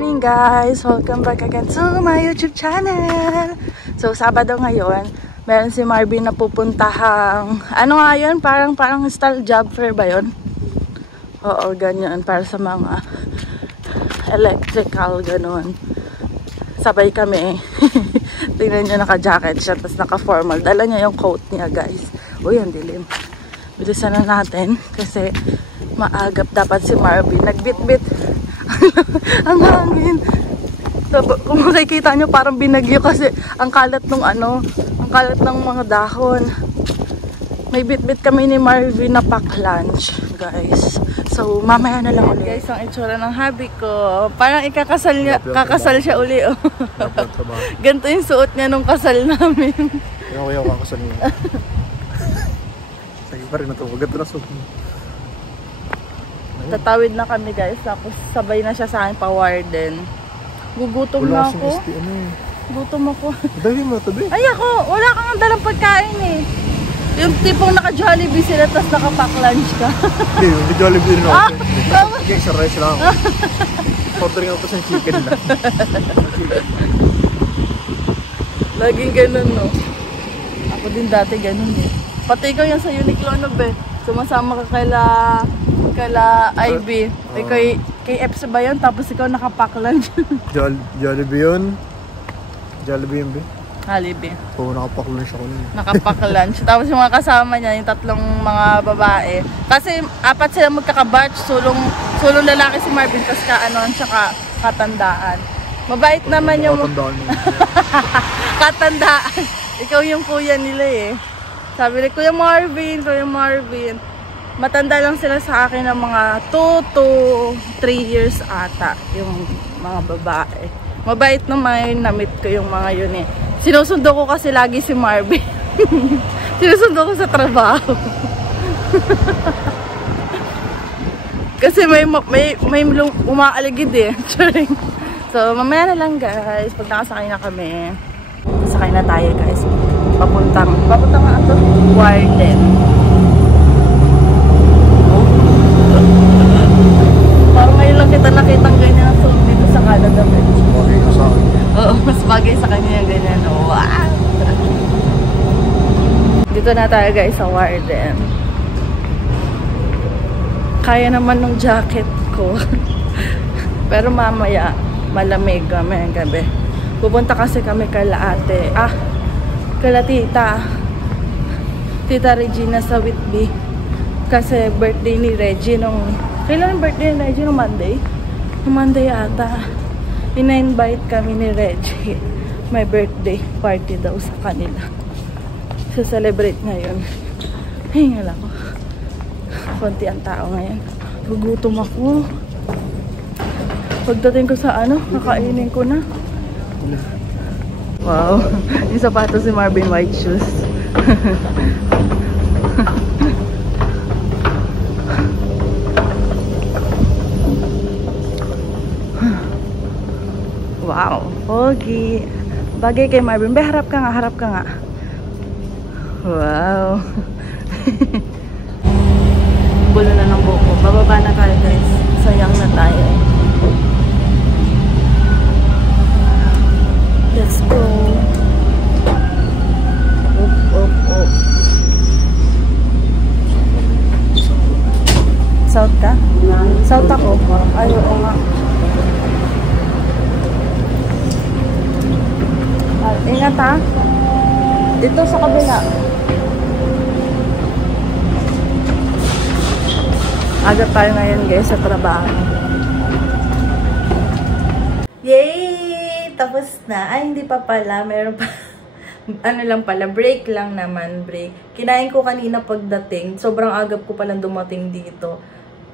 morning guys! Welcome back again to my YouTube channel! So, Sabado ngayon, meron si Marvin na pupuntahang, ano nga yun? Parang style job fair ba yun? Oo, ganyan. Para sa mga electrical, gano'n. Sabay kami. Tingnan nyo, naka-jacket siya, tapos naka-formal. Dala niya yung coat niya guys. Uy, ang dilim. Bilisan na natin kasi maagap dapat si Marvin. Nagbit-bit. Ang hangin. Kung makikita nyo, parang binagyo kasi ang kalat ng ang kalat ng mga dahon. May bit-bit kami ni Marvin na pack lunch, guys. So, mamaya na lang ulit. Guys, ang itsura ng hubby ko. Parang kakasal siya uli. Oh. Ganito yung suot niya nung kasal namin. Ayaw kakasal niya. Sige pa rin na ito. Ganito na suot niya. Tatawid na kami guys, tapos sabay na siya sa akin pa-warden. Gugutom na ako. Gutom ako. Dali mo ito, Ay ako, wala kang dalang pagkain eh. Yung tipong naka-Jollibee sila, tapos naka-pack lunch ka. Hindi, yung Jollibee rin ako. Sige, sa rice lang ako. Ordering ako sa chicken lang. Laging ganun, no? Ako din dati ganun eh. Pati ikaw yan sa Uniqlo, no be? Sumasama ka kaila Ivy. Kay Epsa ba yun? Tapos ikaw nakapack lunch. Jollibee yun. Jollibee yun, be? Jollibee. Oo, nakapack lunch ako nun. Nakapack lunch. Tapos yung mga kasama niya, yung tatlong mga babae. Kasi apat sila magkakabatch. Sulong lalaki si Marvin. Tapos tsaka katandaan. Mabait naman yung... Katandaan. Ikaw yung kuya nila eh. Sabi ni Kuya Marvin. Matanda lang sila sa akin ng mga 2 to 3 years ata. Yung mga babae. Mabait naman, na-meet ko yung mga yun eh. Sinusundo ko kasi lagi si Marvin. Sinusundo ko sa trabaho. Kasi may umaaligid eh. So, mamaya na lang guys. Pag nakasakay na kami. Sakay na tayo guys. Papuntang nga ito. Warden. Parang ngayon lang kita nakitang ganyan so, dito sa Canada. Mas bagay ka sa akin. Oo, mas bagay sa kanya yung ganyan. Wow! Dito na tayo guys sa Warden. Kaya naman ng jacket ko. Pero mamaya, malamig kami ang gabi. Pupunta kasi kami kala ate. Kala Tita Regina sa Whitby. Kasi birthday ni Reggie nung... Kailan yung birthday ni Reggie? Nung Monday? Nung Monday ata. Ina-invite kami ni Reggie. May birthday party daw sa kanila. So, celebrate ngayon. Hingal ako. Konti ang tao ngayon. Gugutom ako. Pagdating ko sa kakainin ko na. Wow. Yung sapatos si Marvin, white shoes. Wow, pogi. Bagay kay Marvin. Harap ka nga. Wow. Bulo na ng buko. Bababa na tayo guys. Sayang na tayo. Let's go. Up. South ka? South ako. Ay, oo nga. Ingat ha. Dito sa kabila. Agad tayo ngayon guys sa trabaho. Yay! Tapos na. Ay, hindi pa pala. Meron pa. Lang pala. Break lang naman. Break. Kinain ko kanina pagdating. Sobrang agap ko palang dumating dito.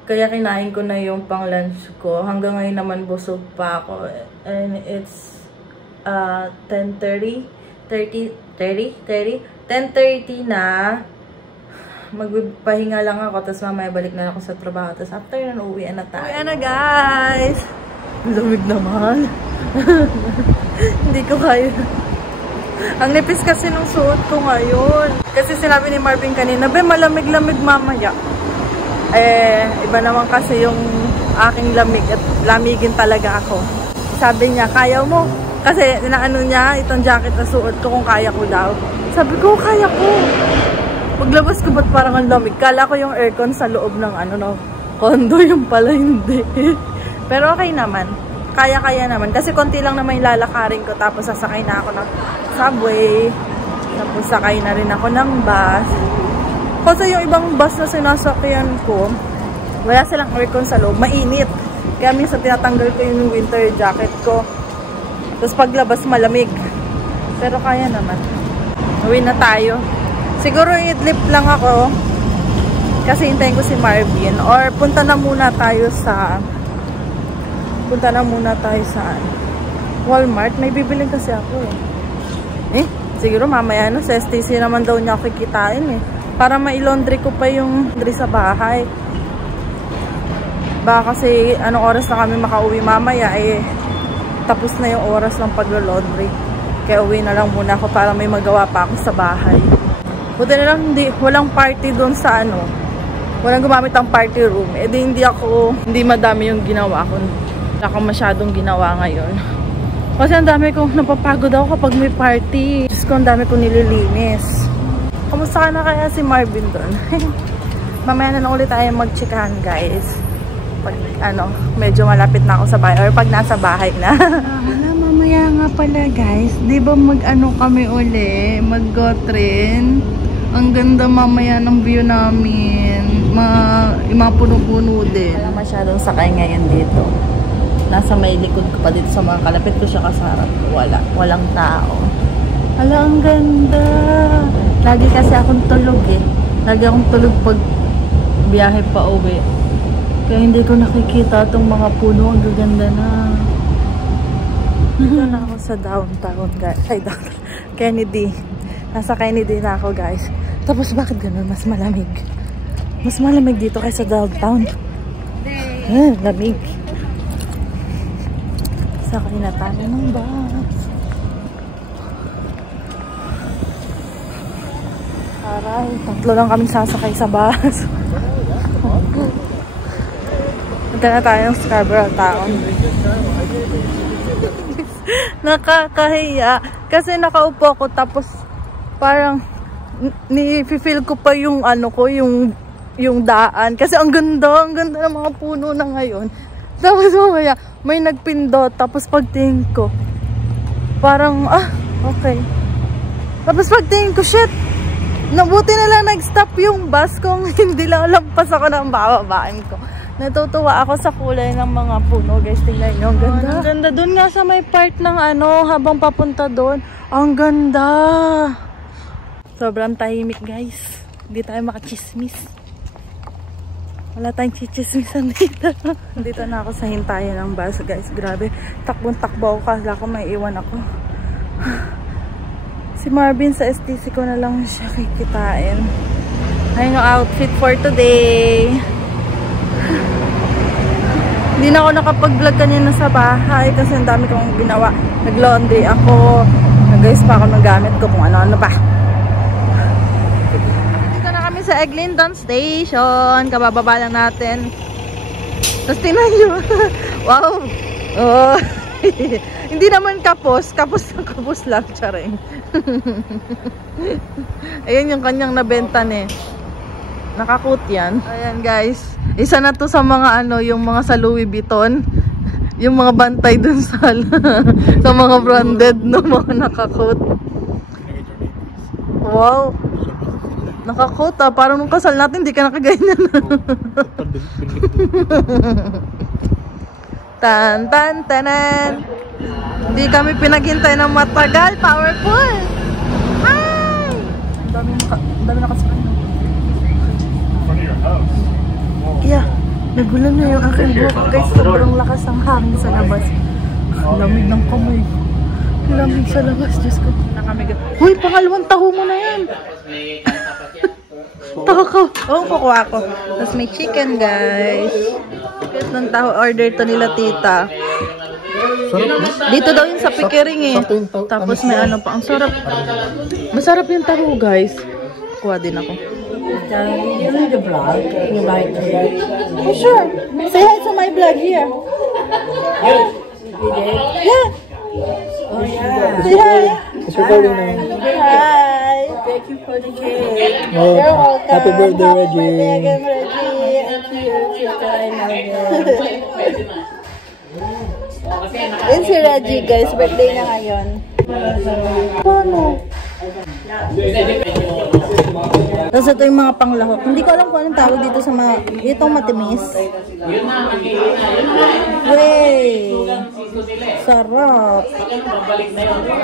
Kaya kinain ko na yung pang lunch ko. Hanggang ngayon naman busog pa ako. And it's 10:30 na. Magpahinga lang ako, tapos mamaya balik na ako sa trabaho, tapos after nun uwian na tayo. Uwian na guys! Lamig naman. Hindi ko kaya. Ang nipis kasi nung suot ko ngayon. Kasi sinabi ni Marvin kanina, malamig-lamig mamaya. Iba naman kasi yung aking lamig at lamigin talaga ako. Sabi niya, kaya mo. Kasi inaano niya, itong jacket na suot ko kung kaya ko daw. Sabi ko, kaya ko. Paglabas ko, ba't parang ang lamig? Kala ko yung aircon sa loob ng condo, yung pala hindi. Pero okay naman. Kaya-kaya naman. Kasi konti lang naman yung lalakarin ko. Tapos sasakay na ako ng subway. Tapos sakay na rin ako ng bus. Kasi yung ibang bus na sinasakyan ko, wala silang aircon sa loob. Mainit. Kaya minsan tinatanggal ko yung winter jacket ko. Tapos paglabas malamig. Pero kaya naman. Uwi na tayo. Siguro idlip lang ako. Kasi hintayin ko si Marvin. Or punta na muna tayo sa Walmart. May bibiling kasi ako siguro mamaya na sa STC naman daw niya ako kikitain para ma-laundry ko pa yung laundry sa bahay. Baka kasi anong oras na kami makauwi mamaya tapos na yung oras ng paglo-laundry. Kaya uwi na lang muna ako para may magawa pa ako sa bahay. Buti na lang walang party doon sa walang gumamit ang party room. Hindi madami yung ginawa ko. Wala akong masyadong ginawa ngayon. Kasi ang dami kong napapagod ako kapag may party. Diyos ko, ang dami kong nililinis. Kamusta ka na kaya si Marvin doon? Mamaya na ulit tayo mag-chikahan, guys. Pag medyo malapit na ako sa bahay or pag nasa bahay na. Mamaya nga pala, guys. Di ba kami uli? Mag-go-train. Ang ganda mamaya ng view namin. Mga puno-puno din. Wala masyadong sakay ngayon dito. Nasa may likod ko pa dito sa mga kalapit ko siya kasarap. Walang tao. Hala, ang ganda. Lagi kasi akong tulog Lagi akong tulog pag biyahe pa uwi. Kaya hindi ko nakikita itong mga puno. Ang gaganda na. Dito na ako sa downtown, guys. Kennedy. Nasa Kennedy na ako, guys. Tapos bakit ganun? Mas malamig. Mas malamig dito kaysa downtown. Lamig. Sakay na tayo ng bus. Aray, 3 lang kaming sasakay sa bus. Punta na tayo ng Scarborough Town. Nakakahiya. Kasi nakaupo ko tapos parang ni-feel ko pa yung yung daan. Kasi ang ganda ng mga puno na ngayon. Tapos mamaya, may nagpindot. Tapos pagtingin ko, parang, okay. Tapos pagtingin ko, shit! Nabuti na lang nag-stop yung bus kung hindi lang lampas ako ng bababaan ko. Natutuwa ako sa kulay ng mga puno, guys. Tingnan nyo, ang ganda. Ang ganda dun nga sa may part ng habang papunta doon. Ang ganda! Sobrang tahimik, guys. Hindi tayo makachismis. Wala tayong chichismisan dito. Dito na ako sa hintayan ng bus, guys. Grabe. Takbong-takbo ako. Kala ko may iwan ako. Si Marvin sa STC ko na lang siya kikitain. Ayun yung outfit for today. Hindi na ako nakapag-vlog kanina sa bahay kasi ang dami kong ginawa. Nag-laundry ako. Nag-guys pa ako ng gamit ko kung ano-ano pa. Dito na kami sa Eglinton Station. Kabababa lang natin. Tapos tingnan nyo. Wow! Oh. Hindi naman kapos. Kapos lang. Charing. Ayan yung kanyang nabenta Nakakut yan. Ayan, guys. Isa na to sa mga yung mga sa Louis Vuitton. Yung mga bantay dun sa sa mga branded mga nakakut. Wow. Nakakut parang nung kasal natin hindi ka nakaganyan. Tanan. Hindi kami pinaghintay ng matagal. Powerful. Hi! Dami nakasakay. Yeah, nagulan na yung aking buhok, guys. Sobrang lakas ang hangin sa labas. Lamig ng kamay. Lamig sa labas, Diyos ko. Uy, pangalawang taho mo na yan. Taho ko. Oo, kukuha ko. Tapos may chicken, guys. Kahit ng taho, order to nila tita. Dito daw yun sa Pickering Tapos may pa. Ang sarap. Masarap yung taho, guys. Kuha din ako. You like the vlog? You like it? Oh, sure. Say hi to my vlog here. Oh yeah. Say hi. It's recording now. Hi. Thank you for the cake. Oh, You're welcome. happy birthday, Reggie. Happy birthday again, Reggie. Thank you. I love you. Yun si Reggie, guys. Birthday niya ngayon. Paano? Tapos ito yung mga panglahok. Hindi ko alam kung anong tawag dito sa mga... Itong matimis. Wey! Sarap!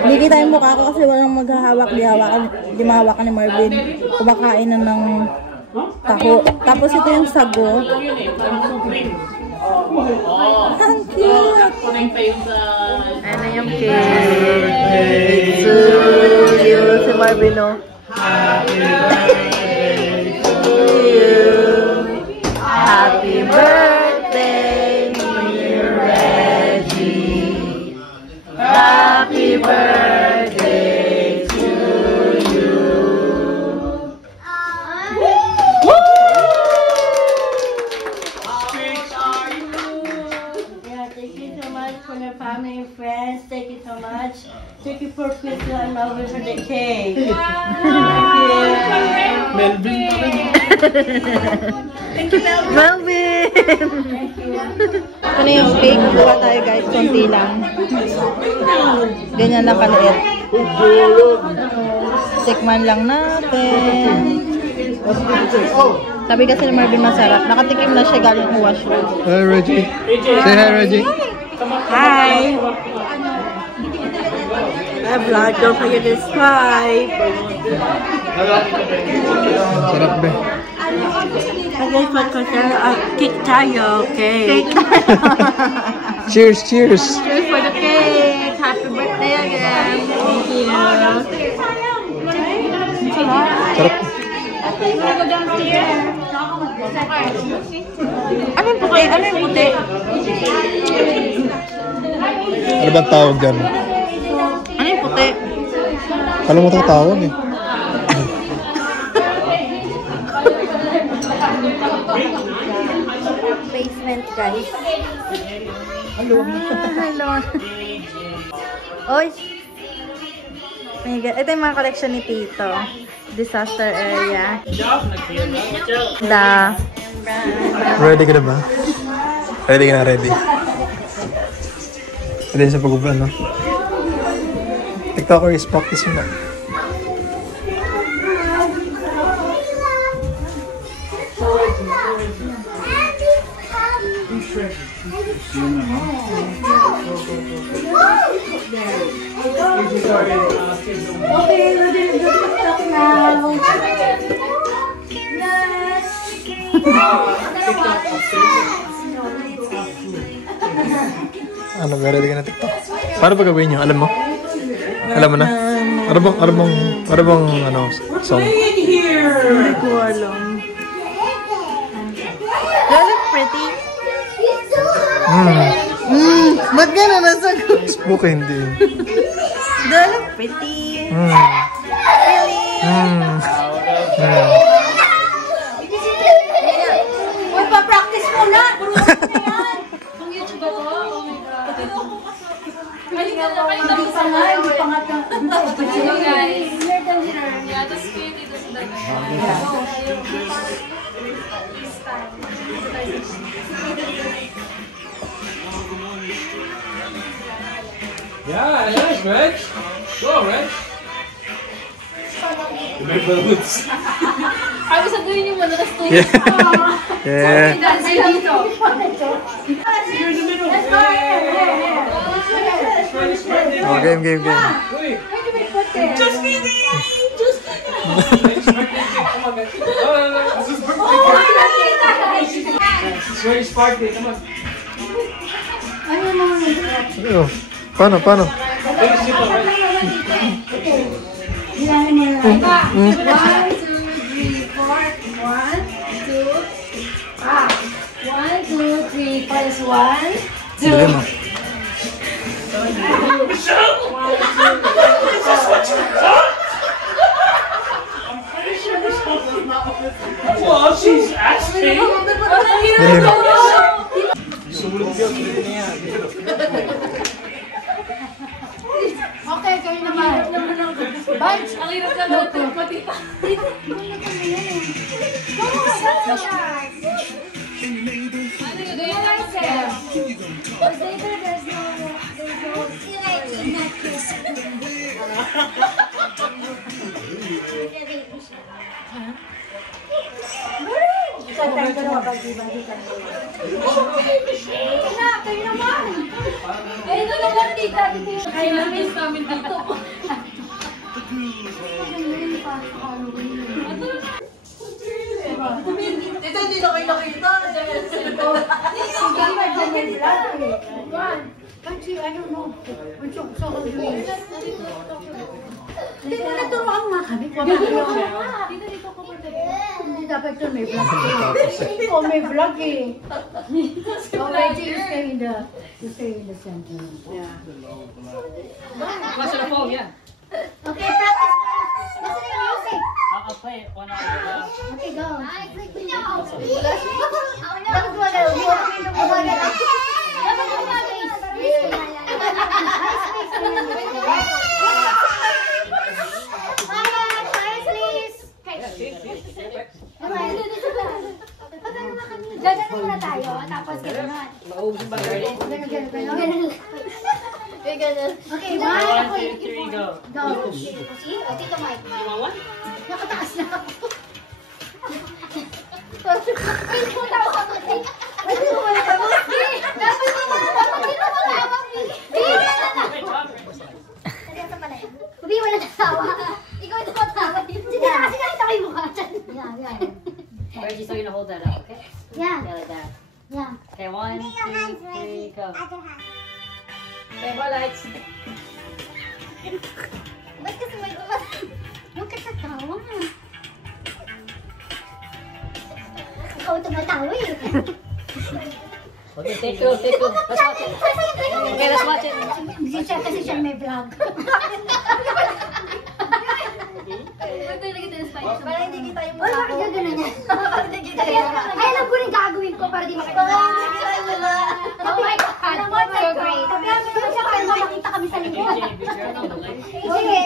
Hindi tayo mukha ko kasi walang maghahawak. Di mahawakan ni Marvin. Kumakain na ng taho. Tapos ito yung sago. Ang cute! Ano yung cake? So, yun si Marvin, no? Happy birthday to you. Happy birthday, dear Reggie. Happy birthday to you. Yeah, thank you so much for your family and friends. Thank you so much. Thank you for Crystal and Melvin for the cake. Thank you. Melvin. Thank you, Melvin. Thank you. Ano yung cake? Gawa tayo guys, konti lang. Ganyan lang kaliit. Tikman lang natin. Sabi kasi ni Marvin masarap. Nakatikim na siya galing uwash. Hi, Reggie. Say hi, Reggie. Hi. I vlog. Don't forget to subscribe. Sarap be. Okay, cake tayo. Okay. Cheers, cheers. Cheers for the cake. Happy birthday again. Thank you. Sarap. Ano yung puti? Ano yung puti? Ano ba tawag dyan? Ano yung puti? Kala mo ito tawag eh. Basement guys. Hello. Hello. Oy. Ito yung mga collection ni Tito. Disaster area. Ready ka na ba? Ready ka na, ready. Ready sa pag-uban, no? TikToker is practice mo na. Okay, we're gonna do TikTok now. Yes. Ano, ready ka na TikTok? Paano ba gawin nyo? Alam mo? Alam mo na? Ano bang song? Hindi ko alam. You look pretty. Ba't gano'n nasagot? Facebook hindi. You look pretty. Really? Uy, pa-practice muna! Kung YouTube ba to? Ay, hindi pa nga. Hindi pa nga ito. Hello guys. Yeah, tapos kayo dito sa dami. Yeah, nice, Reg. Go, Reg. Ay, saguhin niyo muna, tapos tuloy. Yeah. Ay, dito. Oh, game. Just kidding! Just kidding! This is birthday. It's Reg's birthday. Come on. Ano? Paano? Very simple, right? 1, 2, 3, 4. 1, 2, 1, 2, 3, 4 is 1, 2. Bigyan mo. Well, she's asking. Bigyan mo. Sulit yun. Bunch! Ang hirap ka na ito, matita. Ito hindi na kayo nakita. Hindi na naturoan nga kami. Hindi dapat ito may vlog. Hindi ko may vlog eh. So, Reggie, you stay in the center. Watch the phone, yeah. Okay, practice. Listen to the music. I'll play it one hour. Okay, go. Gano'n muna tayo, tapos gano'n. Gano'n. Okay, 1, 2, 3, go. Go. Tito Mike. Nakataas na ako. Hindi wala tawa. Ikaw ito matawa. Sige na kasi nakita ko yung mukha dyan. Yeah. Reggie, so you're gonna hold that up, okay? Yeah. Yeah, like that. Yeah. Okay, 1, 2, 3, go. Okay, lights. Ba't kasi may bukas? Huwag ka sa tawa. Ikaw tumatawa eh. Okay, take two. Let's watch it. Okay, let's watch it. Kasi siya may vlog. Para hindi kita yung mukha ko. Bakit gano'n yan? Para hindi kita yung mukha. Ay, alam ko rin gagawin ko para di makita. Oh my God. So great. Sabihan mo naman siya para makita kami sa likod. Sige.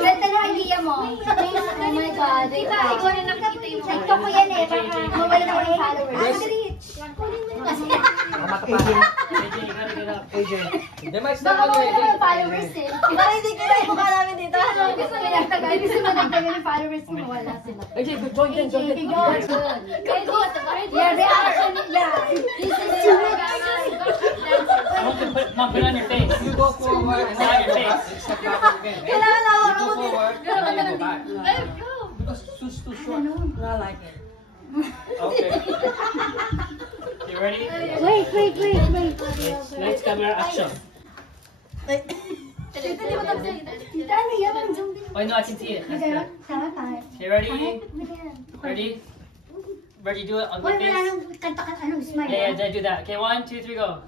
Ganda na idea mo. Oh my God. Diba? Ikaw na nakikita yung TikTok ko yan eh. Baka mawala na ako ng followers. AJ, you gotta get up. AJ. They might Baka step on mawala you na again. ng followers eh. Para hindi kita yung mukha namin dito. Gusto mo nagtagal. Gusto mo nagtagal yung followers mo. Wala sila. AJ, join in. Yeah, reaction. Yeah. This is I want you to put it on your face. You go forward and on your face. Step back again. Kailangan na ako. You go forward and then you go back. Because it's too short. I like it. Okay. You ready? Wait. Lights, camera, action. Tita, ano yan? Ang zombie. Oh no, I can see it. That's good. Tama tayo. Okay, ready? Ready? Reggie, do it on the Wala face. nang kanta ka, ano, smile. Yeah, do that. Okay, 1, 2, 3, go.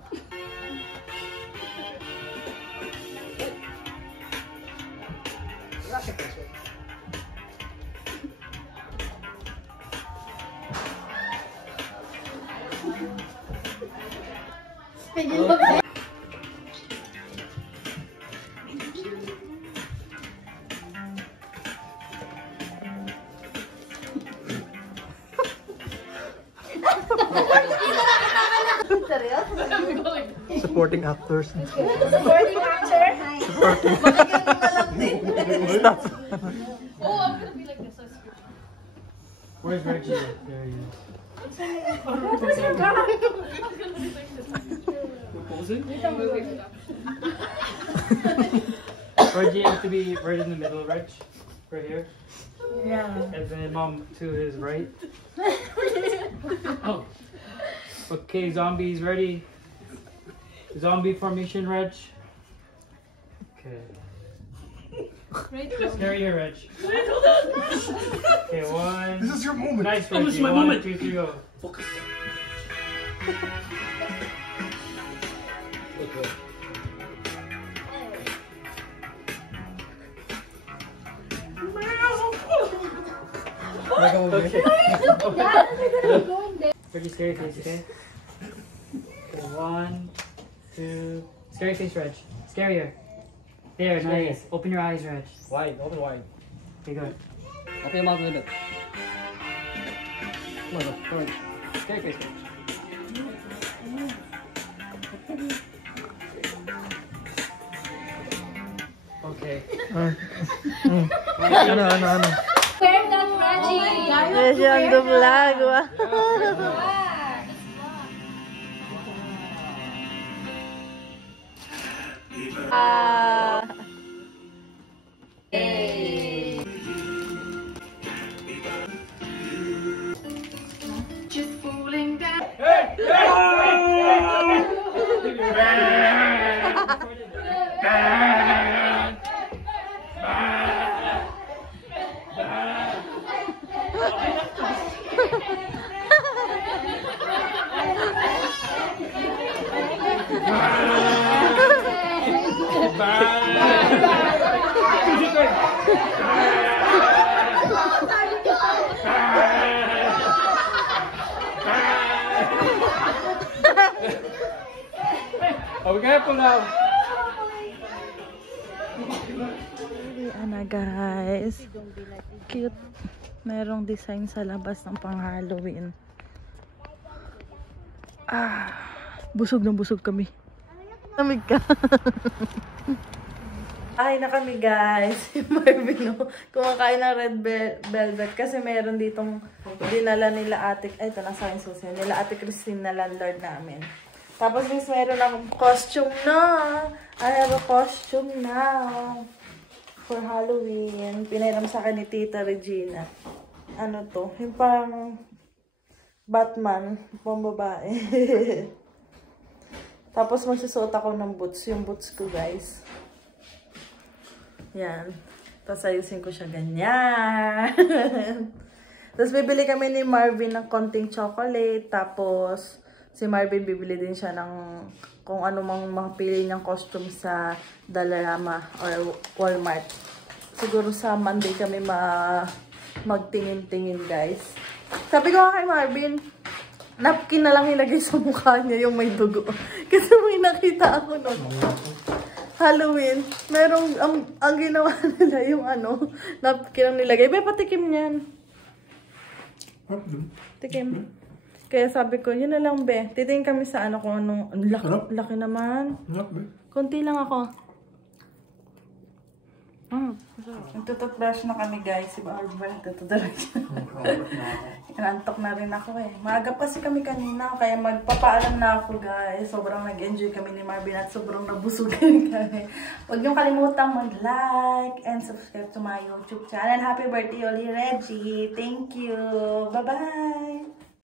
Supporting actors. Supporting actor. Stop. Where's Reggie? There he is. Reggie, you have to be right in the middle, Reg. Right here. Yeah. And then mom to his right. Oh. Okay, zombies ready. Zombie formation, Reg. Okay. Scary here, Reg. Okay, 1. This is your moment. Nice, Oh, this is Reggie. my 1, moment. 2, 3, go. Focus. Okay. Pretty scary face, okay? Okay, 1, 2. Scary face, Reg. Scarier. There, nice. Open your eyes, Reg. Wide, open wide. Okay, good. Open your mouth a little bit. Come on, come on. Scary. Okay. Ano? We're done, Reggie. Medyo ang vlog. Oh, be careful now. Ayan na guys. Cute. Merong design sa labas ng pang Halloween. Busog na busog kami. Lamig ka. Ay na kami guys. Si Marvin kumakain ng red velvet kasi meron ditong dinala nila ate. Ay, ito nasa aking susi. Nila ate Christine na landlord namin. Tapos guys, meron akong costume na. I have a costume now. For Halloween. Pinairam sa akin ni Tita Regina. Ano to? Yung parang Batman. Pambabae. Tapos magsusuot ako ng boots. Yung boots ko guys. Yan. Tapos ayusin ko siya ganyan. Tapos bibili kami ni Marvin ng konting chocolate. Tapos si Marvin bibili din siya ng kung ano mang mapili niyang costume sa Dollarama or Walmart. Siguro sa Monday kami magtingin-tingin guys. Sabi ko kay Marvin, napkin na lang ilagay sa mukha niya yung may dugo. Kasi may nakita ako nun. Halloween, merong, ang ginawa nila yung napkin ang nilagay. Be, patikim niyan. Tikim. Kaya sabi ko, yun na lang, be. Titingin kami sa kung anong, laki naman. Konti lang ako. Nagtututbrush na kami, guys. Si Barbara, nagtututbrush na. Inantok na rin ako eh. Maaga pa kami kanina, kaya magpapaalam na ako, guys. Sobrang nag-enjoy kami ni Marvin at sobrang nabusugan kami. Huwag niyong kalimutang mag-like and subscribe to my YouTube channel. Happy birthday, Oli Reggie. Thank you. Bye-bye.